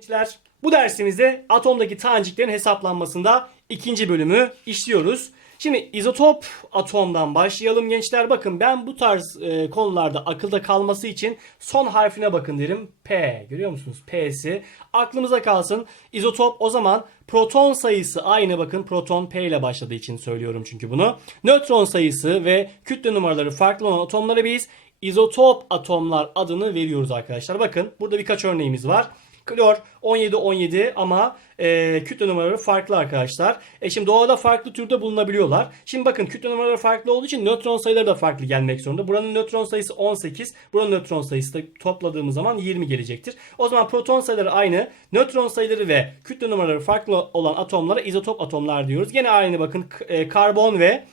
Gençler, Bu dersimizde atomdaki taneciklerin hesaplanmasında ikinci bölümü işliyoruz. Şimdi izotop atomdan başlayalım gençler. Bakın ben bu tarz e, konularda akılda kalması için son harfine bakın derim. P. Görüyor musunuz? P'si. Aklımıza kalsın. İzotop o zaman proton sayısı aynı bakın. Proton P ile başladığı için söylüyorum çünkü bunu. Nötron sayısı ve kütle numaraları farklı olan atomlara biz izotop atomlar adını veriyoruz arkadaşlar. Bakın burada birkaç örneğimiz var. Klor 17-17 ama e, kütle numaraları farklı arkadaşlar. E şimdi doğada farklı türde bulunabiliyorlar. Şimdi bakın kütle numaraları farklı olduğu için nötron sayıları da farklı gelmek zorunda. Buranın nötron sayısı 18. Buranın nötron sayısı da topladığımız zaman 20 gelecektir. O zaman proton sayıları aynı. Nötron sayıları ve kütle numaraları farklı olan atomlara izotop atomlar diyoruz. Gene aynı bakın e, karbon ve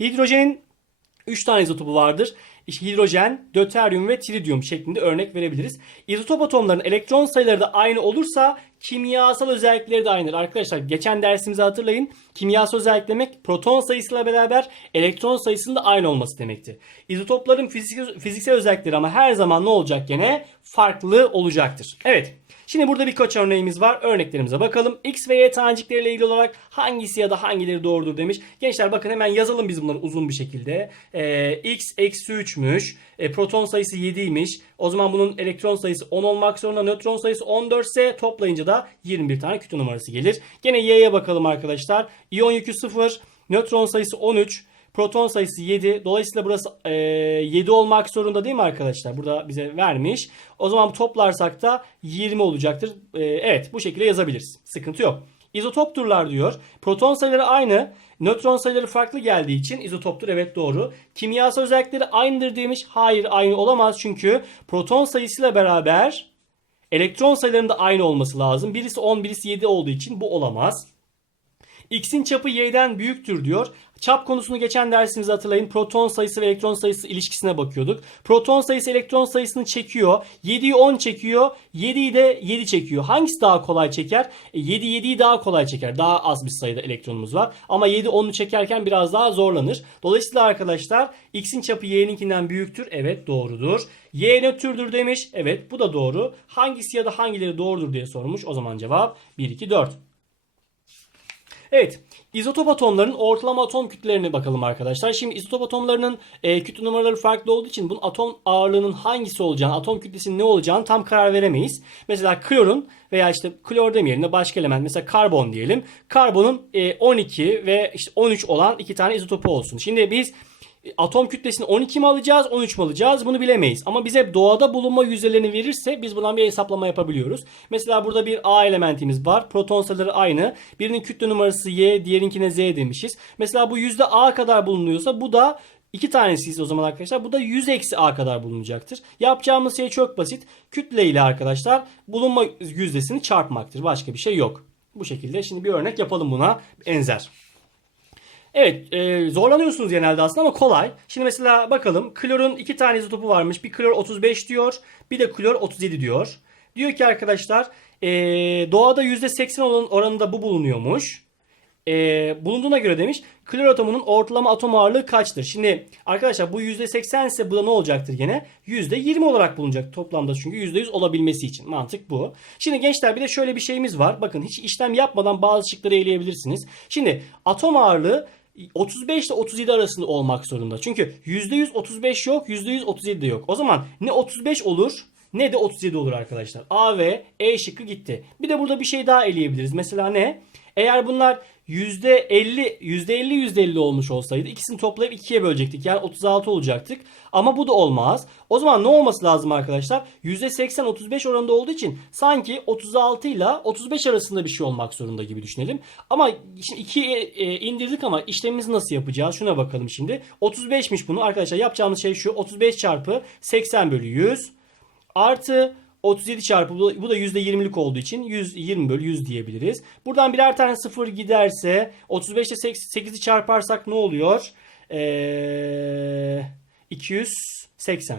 hidrojenin 3 tane izotopu vardır. İşte hidrojen, döteryum ve tridyum şeklinde örnek verebiliriz. İzotop atomların elektron sayıları da aynı olursa kimyasal özellikleri de aynıdır. Arkadaşlar geçen dersimizi hatırlayın. Kimyasal özellik demek proton sayısıyla beraber elektron sayısının da aynı olması demekti. İzotopların fizik, fiziksel özellikleri ama her zaman ne olacak gene? Farklı olacaktır. Evet. Şimdi burada birkaç örneğimiz var. Örneklerimize bakalım. X ve Y tanecikleriyle ilgili olarak hangisi ya da hangileri doğrudur demiş. Gençler bakın hemen yazalım biz bunları uzun bir şekilde. Ee, X eksi 3'müş. E, proton sayısı 7'ymiş. O zaman bunun elektron sayısı 10 olmak zorunda. Nötron sayısı 14 ise toplayınca da 21 tane kütle numarası gelir. Gene Y'ye bakalım arkadaşlar. İyon yükü 0. Nötron sayısı 13. Proton sayısı 7. Dolayısıyla burası e, 7 olmak zorunda değil mi arkadaşlar? Burada bize vermiş. O zaman toplarsak da 20 olacaktır. E, evet bu şekilde yazabiliriz. Sıkıntı yok. İzotopturlar diyor. Proton sayıları aynı. Nötron sayıları farklı geldiği için izotoptur. Evet doğru. Kimyasal özellikleri aynıdır demiş. Hayır aynı olamaz çünkü proton sayısıyla beraber elektron sayılarının da aynı olması lazım. Birisi 10 birisi 7 olduğu için bu olamaz. X'in çapı y'den büyüktür diyor. Çap konusunu geçen dersimizde hatırlayın. Proton sayısı ve elektron sayısı ilişkisine bakıyorduk. Proton sayısı elektron sayısını çekiyor. 7'yi 10 çekiyor. 7'yi de 7 çekiyor. Hangisi daha kolay çeker? E, 7 7'yi daha kolay çeker. Daha az bir sayıda elektronumuz var. Ama 7 10'u çekerken biraz daha zorlanır. Dolayısıyla arkadaşlar X'in çapı y'ninkinden büyüktür. Evet doğrudur. Y nötrdür demiş. Evet bu da doğru. Hangisi ya da hangileri doğrudur diye sormuş. O zaman cevap 1 2 4. Evet. İzotop atomların ortalama atom kütlelerine bakalım arkadaşlar. Şimdi izotop atomlarının e, kütle numaraları farklı olduğu için bunun atom ağırlığının hangisi olacağını, atom kütlesinin ne olacağını tam karar veremeyiz. Mesela klorun veya işte klor demeyelim de başka element mesela karbon diyelim. Karbonun e, 12 ve işte 13 olan iki tane izotopu olsun. Şimdi biz atom kütlesini 12 mi alacağız 13 mi alacağız bunu bilemeyiz. Ama bize doğada bulunma yüzdelerini verirse biz buradan bir hesaplama yapabiliyoruz. Mesela burada bir A elementimiz var. Proton sayıları aynı. Birinin kütle numarası Y diğerinkine Z demişiz. Mesela bu yüzde A kadar bulunuyorsa bu da iki tanesiyiz o zaman arkadaşlar. Bu da 100 eksi A kadar bulunacaktır. Yapacağımız şey çok basit. Kütle ile arkadaşlar bulunma yüzdesini çarpmaktır. Başka bir şey yok. Bu şekilde şimdi bir örnek yapalım buna enzer. Evet e, zorlanıyorsunuz genelde aslında ama kolay. Şimdi mesela bakalım klorun iki tane izotopu varmış. Bir klor 35 diyor bir de klor 37 diyor. Diyor ki arkadaşlar e, doğada %80 olan oranında bu bulunuyormuş. E, bulunduğuna göre demiş klor atomunun ortalama atom ağırlığı kaçtır? Şimdi arkadaşlar bu %80 ise bu da ne olacaktır gene? %20 olarak bulunacak toplamda çünkü %100 olabilmesi için. Mantık bu. Şimdi gençler bir de şöyle bir şeyimiz var. Bakın hiç işlem yapmadan bazı şıkları eleyebilirsiniz. Şimdi atom ağırlığı 35 ile 37 arasında olmak zorunda. Çünkü %100 35 yok, %100 37 de yok. O zaman ne 35 olur ne de 37 olur arkadaşlar. A ve E şıkkı gitti. Bir de burada bir şey daha eleyebiliriz. Mesela ne? Eğer bunlar %50 %50 %50 olmuş olsaydı ikisini toplayıp ikiye bölecektik. Yani 36 olacaktık. Ama bu da olmaz. O zaman ne olması lazım arkadaşlar? %80 35 oranında olduğu için sanki 36 ile 35 arasında bir şey olmak zorunda gibi düşünelim. Ama şimdi 2'ye indirdik ama işlemimizi nasıl yapacağız? Şuna bakalım şimdi. 35'miş bunu arkadaşlar yapacağımız şey şu. 35 çarpı 80 bölü 100 artı 37 çarpı bu da %20'lik olduğu için 120 bölü 100 diyebiliriz. Buradan birer tane sıfır giderse 35 ile 8'i çarparsak ne oluyor? Ee, 280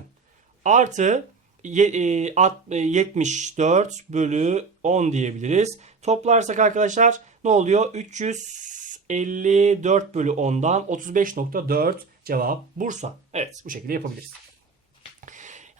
artı ye- e, at- e, 74 bölü 10 diyebiliriz. Toplarsak arkadaşlar ne oluyor? 354 bölü 10'dan 35.4 cevap Bursa. Evet bu şekilde yapabiliriz.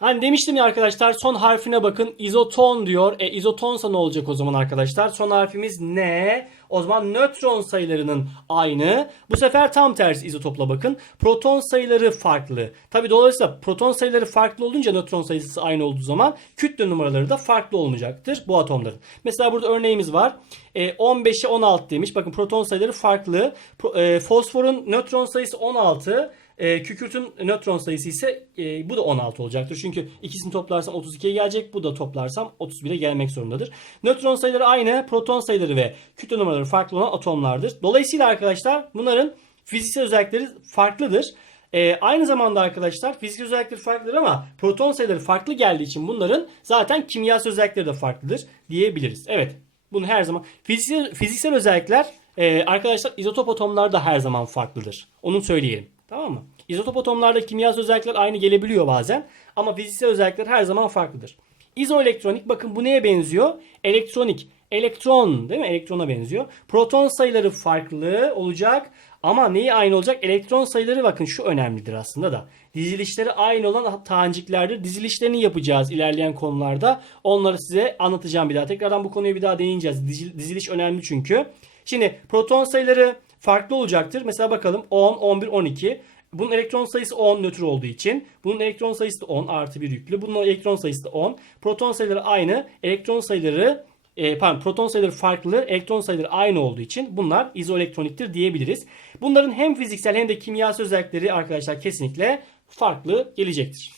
Hani demiştim ya arkadaşlar son harfine bakın izoton diyor. E izotonsa ne olacak o zaman arkadaşlar? Son harfimiz ne? O zaman nötron sayılarının aynı. Bu sefer tam tersi izotopla bakın. Proton sayıları farklı. Tabi dolayısıyla proton sayıları farklı olunca nötron sayısı aynı olduğu zaman kütle numaraları da farklı olmayacaktır bu atomların. Mesela burada örneğimiz var. E, 15'e 16 demiş. Bakın proton sayıları farklı. Pro- e, fosforun nötron sayısı 16. E, kükürtün nötron sayısı ise e, bu da 16 olacaktır. Çünkü ikisini toplarsam 32'ye gelecek. Bu da toplarsam 31'e gelmek zorundadır. Nötron sayıları aynı. Proton sayıları ve kütle numaraları farklı olan atomlardır. Dolayısıyla arkadaşlar bunların fiziksel özellikleri farklıdır. E, aynı zamanda arkadaşlar fiziksel özellikleri farklıdır ama proton sayıları farklı geldiği için bunların zaten kimyasal özellikleri de farklıdır diyebiliriz. Evet bunu her zaman fiziksel, fiziksel özellikler e, arkadaşlar izotop atomlarda her zaman farklıdır. Onu söyleyelim. Tamam mı? İzotop atomlarda kimyasal özellikler aynı gelebiliyor bazen ama fiziksel özellikler her zaman farklıdır. İzoelektronik bakın bu neye benziyor? Elektronik. Elektron değil mi? Elektrona benziyor. Proton sayıları farklı olacak ama neyi aynı olacak? Elektron sayıları bakın şu önemlidir aslında da. Dizilişleri aynı olan taneciklerdir. Dizilişlerini yapacağız ilerleyen konularda. Onları size anlatacağım bir daha. Tekrardan bu konuyu bir daha değineceğiz. Dizil- Diziliş önemli çünkü. Şimdi proton sayıları farklı olacaktır. Mesela bakalım 10, 11, 12. Bunun elektron sayısı 10 nötr olduğu için. Bunun elektron sayısı da 10 artı bir yüklü. Bunun elektron sayısı da 10. Proton sayıları aynı. Elektron sayıları e, pardon proton sayıları farklı, elektron sayıları aynı olduğu için bunlar izoelektroniktir diyebiliriz. Bunların hem fiziksel hem de kimyasal özellikleri arkadaşlar kesinlikle farklı gelecektir.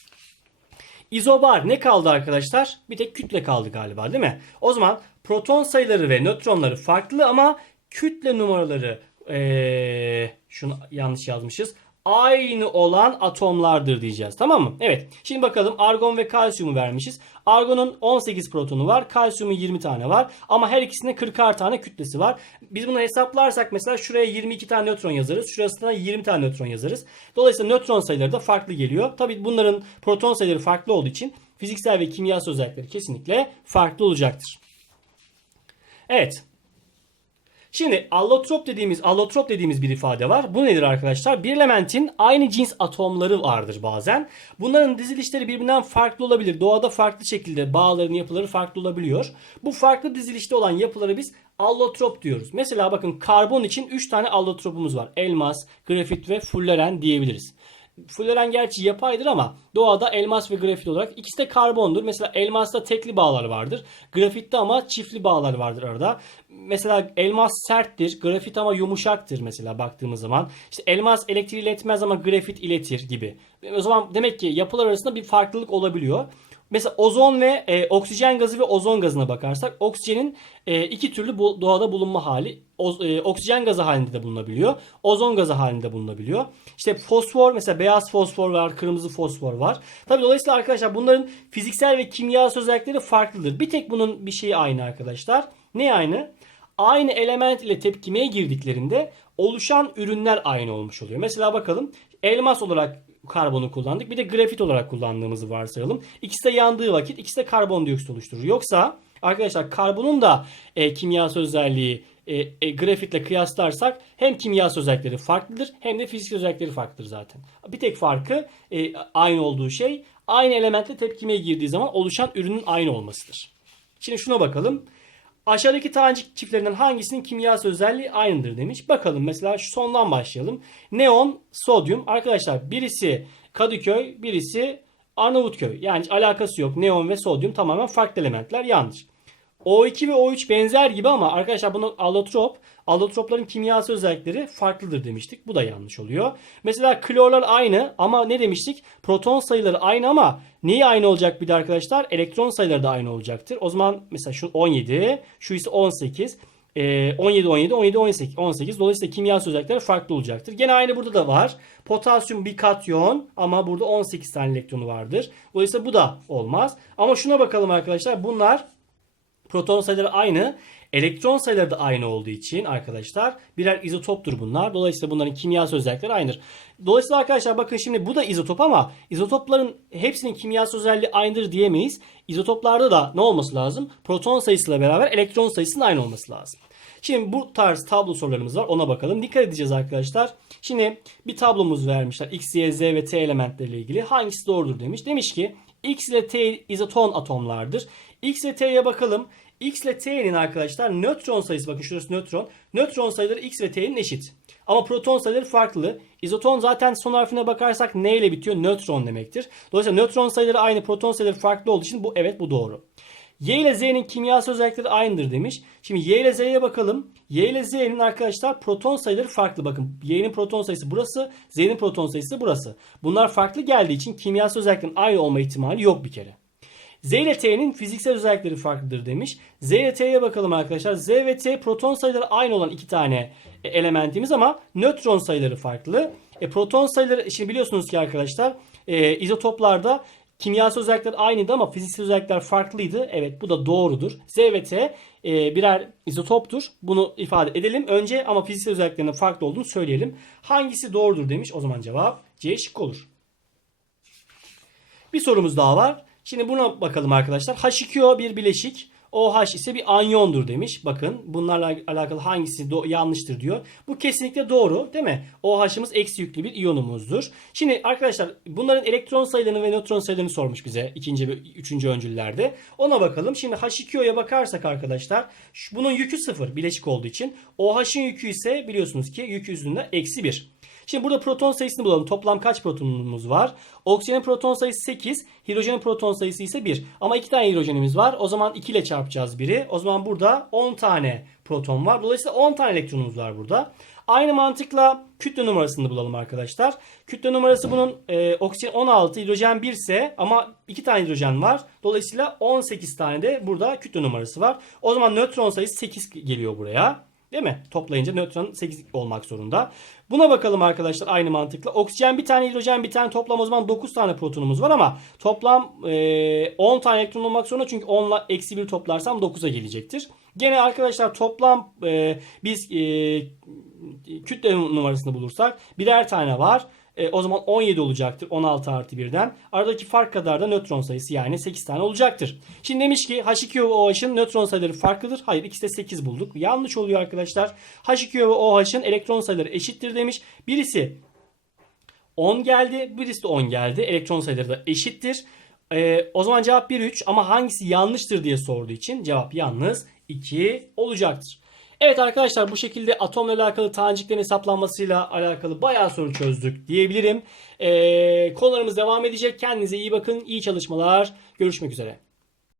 İzobar ne kaldı arkadaşlar? Bir tek kütle kaldı galiba değil mi? O zaman proton sayıları ve nötronları farklı ama kütle numaraları ee, şunu yanlış yazmışız. Aynı olan atomlardır diyeceğiz. Tamam mı? Evet. Şimdi bakalım argon ve kalsiyumu vermişiz. Argonun 18 protonu var. Kalsiyumun 20 tane var. Ama her ikisinde 40'ar tane kütlesi var. Biz bunu hesaplarsak mesela şuraya 22 tane nötron yazarız. Şurasına 20 tane nötron yazarız. Dolayısıyla nötron sayıları da farklı geliyor. Tabii bunların proton sayıları farklı olduğu için fiziksel ve kimyasal özellikleri kesinlikle farklı olacaktır. Evet. Şimdi allotrop dediğimiz allotrop dediğimiz bir ifade var. Bu nedir arkadaşlar? Bir elementin aynı cins atomları vardır bazen. Bunların dizilişleri birbirinden farklı olabilir. Doğada farklı şekilde bağların yapıları farklı olabiliyor. Bu farklı dizilişte olan yapıları biz allotrop diyoruz. Mesela bakın karbon için 3 tane allotropumuz var. Elmas, grafit ve fulleren diyebiliriz. Fulleren gerçi yapaydır ama doğada elmas ve grafit olarak ikisi de karbondur. Mesela elmasta tekli bağlar vardır. Grafitte ama çiftli bağlar vardır arada. Mesela elmas serttir, grafit ama yumuşaktır mesela baktığımız zaman. İşte elmas elektriği iletmez ama grafit iletir gibi. O zaman demek ki yapılar arasında bir farklılık olabiliyor. Mesela ozon ve e, oksijen gazı ve ozon gazına bakarsak oksijenin e, iki türlü bu, doğada bulunma hali. O, e, oksijen gazı halinde de bulunabiliyor. Ozon gazı halinde bulunabiliyor. İşte fosfor mesela beyaz fosfor var, kırmızı fosfor var. Tabii dolayısıyla arkadaşlar bunların fiziksel ve kimyasal özellikleri farklıdır. Bir tek bunun bir şeyi aynı arkadaşlar. Ne aynı? Aynı element ile tepkimeye girdiklerinde oluşan ürünler aynı olmuş oluyor. Mesela bakalım elmas olarak karbonu kullandık. Bir de grafit olarak kullandığımızı varsayalım. İkisi de yandığı vakit ikisi de karbondioksit oluşturur. Yoksa arkadaşlar karbonun da e, kimyasal özelliği e, e, grafitle kıyaslarsak hem kimyasal özellikleri farklıdır hem de fiziksel özellikleri farklıdır zaten. Bir tek farkı e, aynı olduğu şey aynı elementle tepkimeye girdiği zaman oluşan ürünün aynı olmasıdır. Şimdi şuna bakalım. Aşağıdaki tanecik çiftlerinden hangisinin kimyasal özelliği aynıdır demiş. Bakalım mesela şu sondan başlayalım. Neon, sodyum. Arkadaşlar birisi Kadıköy, birisi Arnavutköy. Yani alakası yok. Neon ve sodyum tamamen farklı elementler. Yanlış. O2 ve O3 benzer gibi ama arkadaşlar bunu allotrop. Allotropların kimyasal özellikleri farklıdır demiştik. Bu da yanlış oluyor. Mesela klorlar aynı ama ne demiştik? Proton sayıları aynı ama neyi aynı olacak bir de arkadaşlar? Elektron sayıları da aynı olacaktır. O zaman mesela şu 17, şu ise 18. Ee, 17, 17, 17, 18, 18. Dolayısıyla kimyasal özellikleri farklı olacaktır. Gene aynı burada da var. Potasyum bir katyon ama burada 18 tane elektronu vardır. Dolayısıyla bu da olmaz. Ama şuna bakalım arkadaşlar. Bunlar Proton sayıları aynı. Elektron sayıları da aynı olduğu için arkadaşlar birer izotoptur bunlar. Dolayısıyla bunların kimyasal özellikleri aynıdır. Dolayısıyla arkadaşlar bakın şimdi bu da izotop ama izotopların hepsinin kimyasal özelliği aynıdır diyemeyiz. İzotoplarda da ne olması lazım? Proton sayısıyla beraber elektron sayısının aynı olması lazım. Şimdi bu tarz tablo sorularımız var. Ona bakalım. Dikkat edeceğiz arkadaşlar. Şimdi bir tablomuz vermişler. X, Y, Z ve T elementleriyle ilgili. Hangisi doğrudur demiş. Demiş ki X ile T izoton atomlardır. X ile T'ye bakalım. X ile T'nin arkadaşlar nötron sayısı bakın şurası nötron. Nötron sayıları X ve T'nin eşit. Ama proton sayıları farklı. İzoton zaten son harfine bakarsak N ile bitiyor. Nötron demektir. Dolayısıyla nötron sayıları aynı, proton sayıları farklı olduğu için bu evet bu doğru. Y ile Z'nin kimyasal özellikleri aynıdır demiş. Şimdi Y ile Z'ye bakalım. Y ile Z'nin arkadaşlar proton sayıları farklı. Bakın Y'nin proton sayısı burası, Z'nin proton sayısı burası. Bunlar farklı geldiği için kimyasal özelliklerin aynı olma ihtimali yok bir kere. Z ile T'nin fiziksel özellikleri farklıdır demiş. Z ile T'ye bakalım arkadaşlar. Z ve T proton sayıları aynı olan iki tane e, elementimiz ama nötron sayıları farklı. E, proton sayıları şimdi biliyorsunuz ki arkadaşlar e, izotoplarda kimyasal özellikler aynıydı ama fiziksel özellikler farklıydı. Evet bu da doğrudur. Z ve T e, birer izotoptur. Bunu ifade edelim önce ama fiziksel özelliklerinin farklı olduğunu söyleyelim. Hangisi doğrudur demiş. O zaman cevap C şık olur. Bir sorumuz daha var. Şimdi buna bakalım arkadaşlar. H2O bir bileşik. OH ise bir anyondur demiş. Bakın bunlarla alakalı hangisi yanlıştır diyor. Bu kesinlikle doğru değil mi? OH'ımız eksi yüklü bir iyonumuzdur. Şimdi arkadaşlar bunların elektron sayılarını ve nötron sayılarını sormuş bize ikinci ve üçüncü öncüllerde. Ona bakalım. Şimdi H2O'ya bakarsak arkadaşlar bunun yükü sıfır bileşik olduğu için. OH'ın yükü ise biliyorsunuz ki yük yüzünde eksi bir. Şimdi burada proton sayısını bulalım. Toplam kaç protonumuz var? Oksijenin proton sayısı 8, hidrojenin proton sayısı ise 1. Ama 2 tane hidrojenimiz var. O zaman 2 ile çarpacağız biri. O zaman burada 10 tane proton var. Dolayısıyla 10 tane elektronumuz var burada. Aynı mantıkla kütle numarasını bulalım arkadaşlar. Kütle numarası bunun e, oksijen 16, hidrojen 1 ise ama 2 tane hidrojen var. Dolayısıyla 18 tane de burada kütle numarası var. O zaman nötron sayısı 8 geliyor buraya. Değil mi? Toplayınca nötron 8 olmak zorunda. Buna bakalım arkadaşlar aynı mantıkla. Oksijen bir tane, hidrojen bir tane toplam o zaman 9 tane protonumuz var ama toplam e, 10 tane elektron olmak zorunda. Çünkü 10 ile eksi 1 toplarsam 9'a gelecektir. Gene arkadaşlar toplam e, biz e, kütle numarasını bulursak birer tane var. E, o zaman 17 olacaktır 16 artı 1'den. Aradaki fark kadar da nötron sayısı yani 8 tane olacaktır. Şimdi demiş ki H2O ve OH'ın nötron sayıları farklıdır. Hayır ikisi de 8 bulduk. Yanlış oluyor arkadaşlar. H2O ve OH'ın elektron sayıları eşittir demiş. Birisi 10 geldi. Birisi de 10 geldi. Elektron sayıları da eşittir. E, o zaman cevap 1 3 ama hangisi yanlıştır diye sorduğu için cevap yalnız 2 olacaktır. Evet arkadaşlar bu şekilde atomla alakalı taneciklerin hesaplanmasıyla alakalı bayağı soru çözdük diyebilirim. Ee, konularımız devam edecek. Kendinize iyi bakın. İyi çalışmalar. Görüşmek üzere.